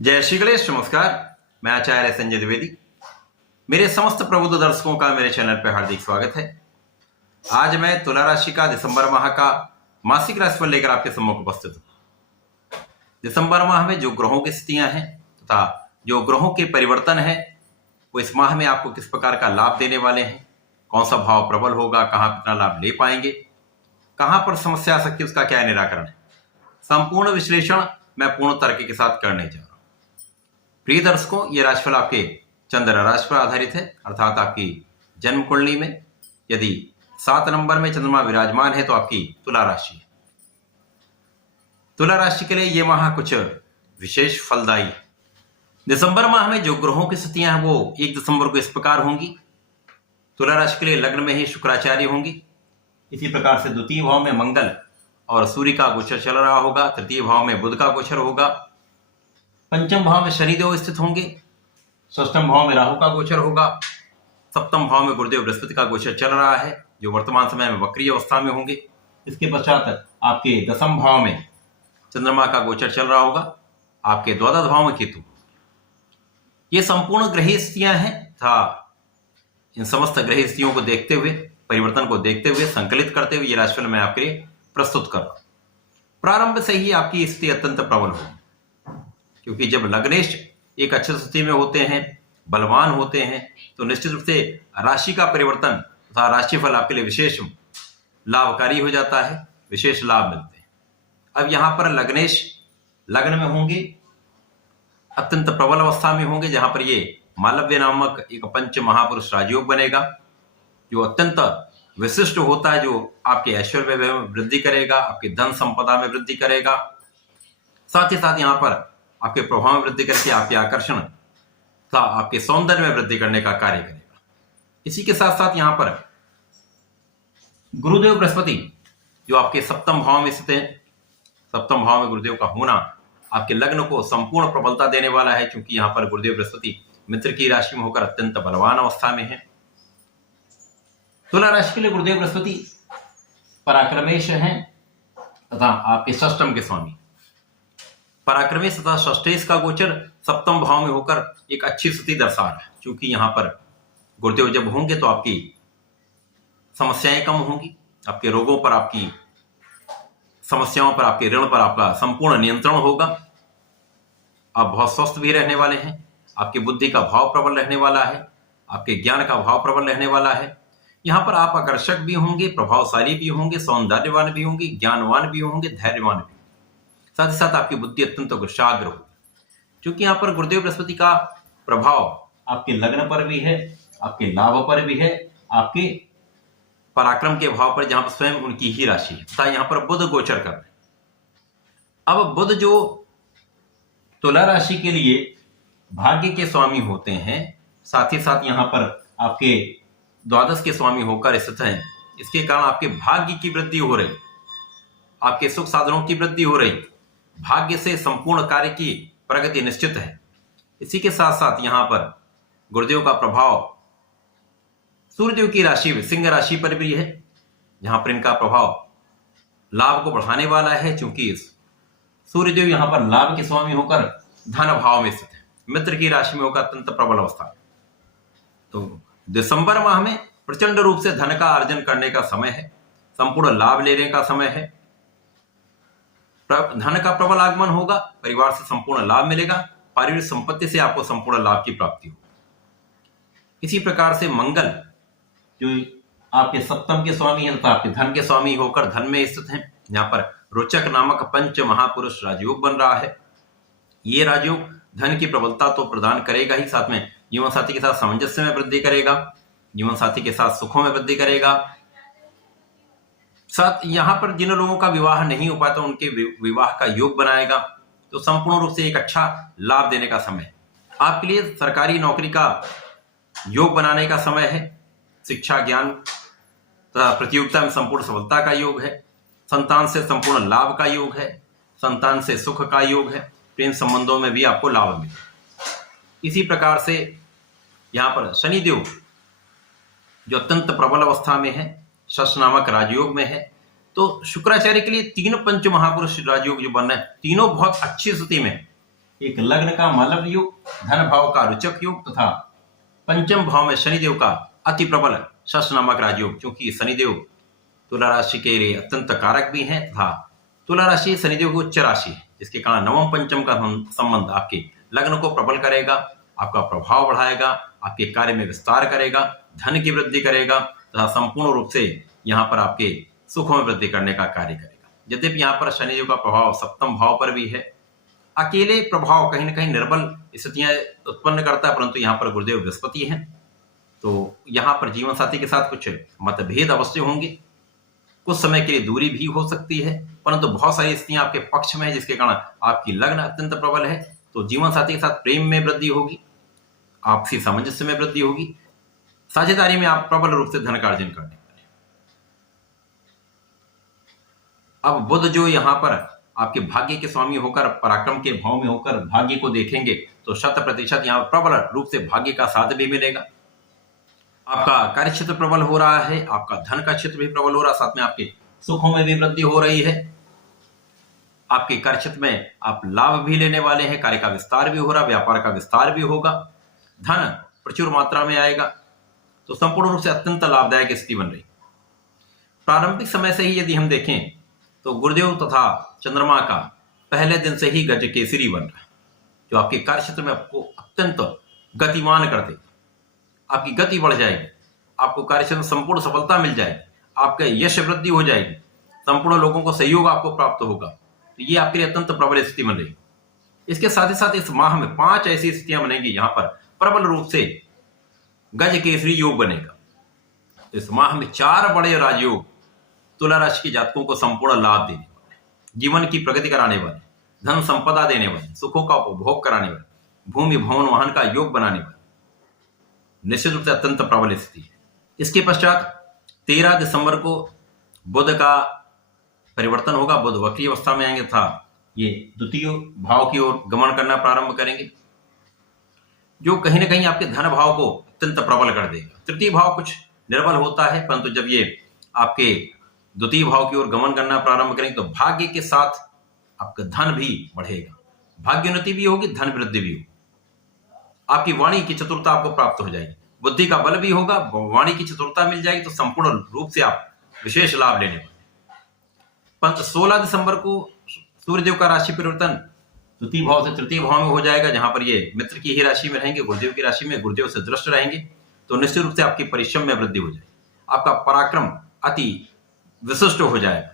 जय श्री गणेश। नमस्कार, मैं आचार्य संजय द्विवेदी। मेरे समस्त प्रबुद्ध दर्शकों का मेरे चैनल पर हार्दिक स्वागत है। आज मैं तुला राशि का दिसंबर माह का मासिक राशिफल लेकर आपके सम्मुख उपस्थित हूँ। दिसंबर माह में जो ग्रहों की स्थितियां हैं तथा जो ग्रहों के परिवर्तन है वो इस माह में आपको किस प्रकार का लाभ देने वाले हैं, कौन सा भाव प्रबल होगा, कहाँ कितना लाभ ले पाएंगे, कहाँ पर समस्या आ सकती है, उसका क्या निराकरण है, संपूर्ण विश्लेषण मैं पूर्ण तर्क के साथ करने जा रहा हूं। प्रिय दर्शकों, ये राशिफल आपके चंद्र राशि पर आधारित है, अर्थात आपकी जन्म कुंडली में यदि 7 नंबर में चंद्रमा विराजमान है तो आपकी तुला राशि है। तुला राशि के लिए ये माह कुछ विशेष फलदायी है। दिसंबर माह में जो ग्रहों की स्थितियां हैं वो 1 दिसंबर को इस प्रकार होंगी। तुला राशि के लिए लग्न में ही शुक्राचार्य होंगी। इसी प्रकार से द्वितीय भाव में मंगल और सूर्य का गोचर चल रहा होगा। तृतीय भाव में बुध का गोचर होगा। पंचम भाव में शनिदेव स्थित होंगे। षष्ठम भाव में राहु का गोचर होगा। सप्तम भाव में गुरुदेव बृहस्पति का गोचर चल रहा है, जो वर्तमान समय में वक्रीय अवस्था में होंगे। इसके पश्चात आपके 10वें भाव में चंद्रमा का गोचर चल रहा होगा। आपके 12वें भाव में केतु। ये संपूर्ण ग्रहीय स्थितियां हैं तथा इन समस्त ग्रहीय स्थितियों को देखते हुए, परिवर्तन को देखते हुए, संकलित करते हुए ये राशिफल मैं आपके लिए प्रस्तुत कर रहा हूं। प्रारंभ से ही आपकी स्थिति अत्यंत प्रबल होगी, क्योंकि जब लग्नेश एक अच्छी स्थिति में होते हैं, बलवान होते हैं, तो निश्चित रूप से राशि का परिवर्तन तथा राशिफल आपके लिए विशेष लाभकारी हो जाता है, विशेष लाभ मिलते हैं। अब यहां पर लग्नेश लग्न में होंगे, अत्यंत प्रबल अवस्था में होंगे, जहां पर ये मालव्य नामक एक पंच महापुरुष राजयोग बनेगा, जो अत्यंत विशिष्ट होता है, जो आपके ऐश्वर्य में वृद्धि करेगा, आपकी धन संपदा में वृद्धि करेगा, साथ ही साथ यहाँ पर आपके प्रभाव में वृद्धि करके आपके आकर्षण तथा आपके सौंदर्य में वृद्धि करने का कार्य करेगा। इसी के साथ साथ यहाँ पर गुरुदेव बृहस्पति जो आपके 7वें भाव में स्थित है, 7वें भाव में गुरुदेव का होना आपके लग्न को संपूर्ण प्रबलता देने वाला है, क्योंकि यहाँ पर गुरुदेव बृहस्पति मित्र की राशि में होकर अत्यंत बलवान अवस्था में है। तुला राशि के लिए गुरुदेव बृहस्पति पराक्रमेश हैं तथा आपके 6ष्टम के स्वामी। पराक्रमेश तथा षष्ठेश का गोचर 7वें भाव में होकर एक अच्छी स्थिति दर्शा रहा है, क्योंकि यहां पर गुरुदेव जब होंगे तो आपकी समस्याएं कम होंगी, आपके रोगों पर, आपकी समस्याओं पर, आपके ऋण पर आपका संपूर्ण नियंत्रण होगा। आप बहुत स्वस्थ भी रहने वाले हैं। आपकी बुद्धि का भाव प्रबल रहने वाला है, आपके ज्ञान का भाव प्रबल रहने वाला है। यहाँ पर आप आकर्षक भी होंगे, प्रभावशाली भी होंगे, सौंदर्यवान भी होंगे, ज्ञानवान भी होंगे, धैर्यवान भी। साथ ही साथ आपकी बुद्धि अत्यंत कुशाग्र होगी, क्योंकि यहाँ पर गुरुदेव बृहस्पति का प्रभाव आपके लग्न पर भी है, आपके लाभ पर भी है, आपके पराक्रम के भाव पर, जहां पर स्वयं उनकी ही राशि है, तथा यहाँ पर बुध गोचर कर रहे हैं। अब बुध जो तुला राशि के लिए भाग्य के स्वामी होते हैं, साथ ही साथ यहाँ पर आपके 12 के स्वामी होकर स्थित हैं। इसके कारण आपके भाग्य की वृद्धि हो रही, आपके सुख साधनों की वृद्धि हो रही, भाग्य से संपूर्ण कार्य की प्रगति निश्चित है। इसी के साथ साथ यहां पर गुरुदेव का प्रभाव सूर्यदेव की राशि में, सिंह राशि पर भी है, जहां पर इनका प्रभाव लाभ को बढ़ाने वाला है, क्योंकि सूर्यदेव यहां पर लाभ के स्वामी होकर धन भाव में स्थित है, मित्र की राशि में होकर अत्यंत प्रबल अवस्था। तो दिसंबर माह में प्रचंड रूप से धन का अर्जन करने का समय है, संपूर्ण लाभ लेने का समय है। धन का प्रबल आगमन होगा, परिवार से संपूर्ण लाभ मिलेगा, पारिवारिक संपत्ति से आपको संपूर्ण लाभ की प्राप्ति होगी। इसी प्रकार से मंगल जो आपके 7वें के स्वामी है तथा आपके धन के स्वामी होकर धन में स्थित हैं, यहाँ पर रोचक नामक पंच महापुरुष राजयोग बन रहा है। ये राजयोग धन की प्रबलता तो प्रदान करेगा ही, साथ में जीवन साथी के साथ सामंजस्य में वृद्धि करेगा, जीवन साथी के साथ सुखों में वृद्धि करेगा। साथ यहाँ पर जिन लोगों का विवाह नहीं हो पाता तो उनके विवाह का योग बनाएगा। तो संपूर्ण रूप से एक अच्छा लाभ देने का समय है। आपके लिए सरकारी नौकरी का योग बनाने का समय है। शिक्षा, ज्ञान तथा प्रतियोगिता में संपूर्ण सफलता का योग है। संतान से संपूर्ण लाभ का योग है। संतान से सुख का योग है। प्रेम संबंधों में भी आपको लाभ मिले। इसी प्रकार से यहाँ पर शनिदेव जो अत्यंत प्रबल अवस्था में है, शश नामक राजयोग में है, तो शुक्राचार्य के लिए 3 पंच महापुरुष राजयोग जो बन रहे हैं, तीनों बहुत अच्छी स्थिति में, एक लग्न का मालव योग, धन भाव का रुचक योग तथा पंचम भाव में शनिदेव का अति प्रबल शश नामक राजयोग, क्योंकि शनिदेव तुला राशि के लिए अत्यंत कारक भी हैं तथा तुला राशि शनिदेव की उच्च राशि है, जिसके कारण नवम पंचम का संबंध आपके लग्न को प्रबल करेगा, आपका प्रभाव बढ़ाएगा, आपके कार्य में विस्तार करेगा, धन की वृद्धि करेगा तथा संपूर्ण रूप से यहाँ पर आपके सुख में वृद्धि करने का कार्य करेगा। यद्यपि यहाँ पर शनिदेव का प्रभाव सप्तम भाव पर भी है, अकेले प्रभाव कहीं न कहीं निर्बल स्थितियां उत्पन्न करता है, परंतु यहाँ पर गुरुदेव बृहस्पति हैं, तो यहाँ पर जीवन साथी के साथ कुछ मतभेद अवश्य होंगे, कुछ समय के लिए दूरी भी हो सकती है, परंतु बहुत सारी स्थितियां आपके पक्ष में है, जिसके कारण आपकी लग्न अत्यंत प्रबल है। तो जीवन साथी के साथ प्रेम में वृद्धि होगी, आपसी सामंजस्य में वृद्धि होगी, साझेदारी में आप प्रबल रूप से धन का अर्जन करने वाले। अब बुध जो यहाँ पर आपके भाग्य के स्वामी होकर पराक्रम के भाव में होकर भाग्य को देखेंगे तो 100% यहाँ प्रबल रूप से भाग्य का साथ भी मिलेगा। आपका कार्य क्षेत्र प्रबल हो रहा है, आपका धन का क्षेत्र भी प्रबल हो रहा है, साथ में आपके सुखों में भी वृद्धि हो रही है। आपके कार्य क्षेत्र में आप लाभ भी लेने वाले हैं, कार्य का विस्तार भी हो रहा है, व्यापार का विस्तार भी होगा, धन प्रचुर मात्रा में आएगा, तो संपूर्ण रूप से अत्यंत लाभदायक स्थिति बन रही। प्रारंभिक समय से ही यदि हम देखें तो गुरुदेव तथा चंद्रमा का पहले दिन से ही गज केसरी बन रहा है, जो आपके कार्य क्षेत्र में आपको अत्यंत गतिमान कर देगा, आपकी गति बढ़ जाएगी, आपको कार्य क्षेत्र में संपूर्ण सफलता मिल जाएगी, आपका यश वृद्धि हो जाएगी, संपूर्ण लोगों को सहयोग आपको प्राप्त होगा। तो ये आपके लिए अत्यंत प्रबल स्थिति बन रही। इसके साथ ही साथ इस माह में 5 ऐसी स्थितियां बनेंगी यहाँ पर प्रबल रूप से गज केसरी योग बनेगा। तो इस माह में 4 बड़े राजयोग तुला राशि के जातकों को संपूर्ण लाभ देने वाले, जीवन की प्रगति कराने वाले, धन संपदा देने वाले, सुखों का उपभोग कराने वाले, भूमि भवन वाहन का योग बनाने वाले, निश्चित रूप से अत्यंत प्रबल स्थिति है। इसके पश्चात 13 दिसंबर को बुध का परिवर्तन होगा, बुध वक्री अवस्था में आएंगे था ये द्वितीय भाव की ओर गमन करना प्रारंभ करेंगे, जो कहीं ना कहीं आपके धन भाव को अत्यंत प्रबल कर देगा। तृतीय भाव कुछ निर्बल होता है, परंतु जब ये आपके द्वितीय भाव की ओर गमन करना प्रारंभ करेंगे तो भाग्य के साथ आपका धन भी बढ़ेगा, भाग्योन्नति भी होगी, धन वृद्धि भी होगी, आपकी वाणी की चतुरता आपको प्राप्त हो जाएगी, बुद्धि का बल भी होगा, वाणी की चतुरता मिल जाएगी, तो संपूर्ण रूप से आप विशेष लाभ लेने वाले। 16 दिसंबर को सूर्यदेव का राशि परिवर्तन द्वितीय भाव से तृतीय भाव में हो जाएगा, जहां पर ये मित्र की ही राशि में रहेंगे, गुरुदेव की राशि में, गुरुदेव से दृष्ट रहेंगे, तो निश्चित रूप से आपकी परिश्रम में वृद्धि हो जाएगी, आपका पराक्रम अति विशिष्ट हो जाएगा,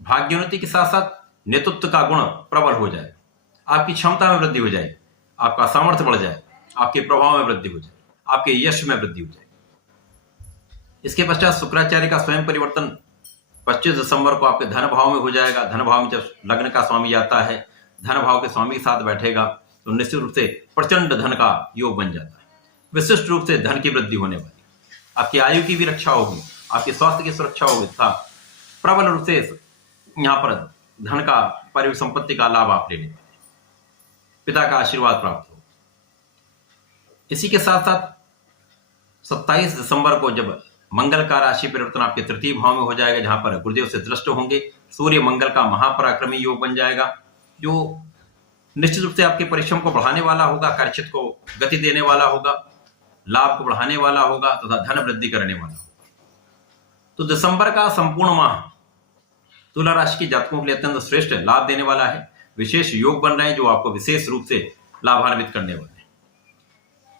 भाग्योन्नति के साथ साथ नेतृत्व का गुण प्रबल हो जाएगा, आपकी क्षमता में वृद्धि हो जाएगी, आपका सामर्थ्य बढ़ जाएगा, आपके प्रभाव में वृद्धि हो जाएगी, आपके यश में वृद्धि हो जाएगी। इसके पश्चात शुक्राचार्य का स्वयं परिवर्तन 25 दिसंबर को आपके धन भाव में हो जाएगा। धन भाव में जब लग्न का स्वामी आता है, धन भाव के स्वामी के साथ बैठेगा, तो निश्चित रूप से प्रचंड धन का योग बन जाता है, विशिष्ट रूप से धन की वृद्धि होने वाली, आपकी आयु की भी रक्षा होगी, आपके स्वास्थ्य की सुरक्षा होगी तथा प्रबल रूप से यहाँ पर धन का परिसंपत्ति का लाभ आप लेने वाले, पिता का आशीर्वाद प्राप्त हो। इसी के साथ साथ 27 दिसंबर को जब मंगल का राशि परिवर्तन आपके तृतीय भाव में हो जाएगा, जहां पर गुरुदेव से दृष्ट होंगे, सूर्य मंगल का महापराक्रमी योग बन जाएगा, जो निश्चित रूप से आपके परिश्रम को बढ़ाने वाला होगा, कार्यक्षेत्र को गति देने वाला होगा, लाभ को बढ़ाने वाला होगा तथा धन वृद्धि करने वाला होगा। तो दिसंबर का संपूर्ण माह तुला राशि के जातकों के लिए अत्यंत श्रेष्ठ लाभ देने वाला है, विशेष योग बन रहे हैं जो आपको विशेष रूप से लाभान्वित करने वाले हैं।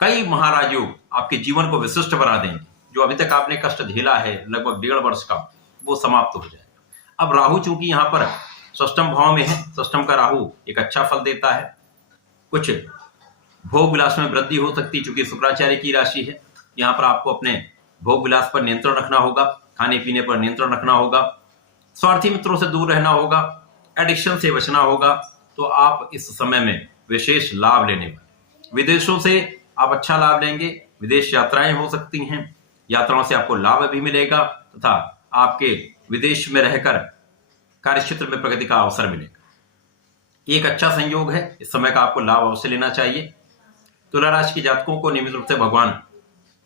कई महाराज योग आपके जीवन को विशिष्ट बना देंगे, जो अभी तक आपने कष्ट झेला है लगभग 1.5 वर्ष का, वो समाप्त हो जाएगा। अब राहु चूंकि यहाँ पर षष्ठम भाव में है, षष्ठम का राहु एक अच्छा फल देता है, कुछ भोग विलास में वृद्धि हो सकती है, चूंकि शुक्राचार्य की राशि है, यहाँ पर आपको अपने भोग विलास पर नियंत्रण रखना होगा, खाने पीने पर नियंत्रण रखना होगा, स्वार्थी मित्रों से दूर रहना होगा, एडिक्शन से बचना होगा, तो आप इस समय में विशेष लाभ लेने वाले। विदेशों से आप अच्छा लाभ लेंगे, विदेश यात्राएं हो सकती हैं, यात्राओं से आपको लाभ भी मिलेगा तथा आपके विदेश में रहकर कार्य क्षेत्र में प्रगति का अवसर मिलेगा। एक अच्छा संयोग है, इस समय का आपको लाभ अवश्य लेना चाहिए। तुला राशि के जातकों को नियमित रूप से भगवान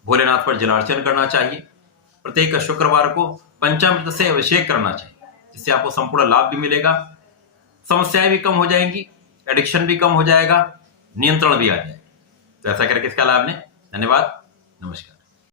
भोलेनाथ पर जलार्चन करना चाहिए। प्रत्येक शुक्रवार को पंचामृत से अभिषेक करना चाहिए, जिससे आपको संपूर्ण लाभ भी मिलेगा, समस्याएं भी कम हो जाएंगी, एडिक्शन भी कम हो जाएगा, नियंत्रण भी आ जाएगा। तो ऐसा करके इसका लाभ लें। धन्यवाद, नमस्कार।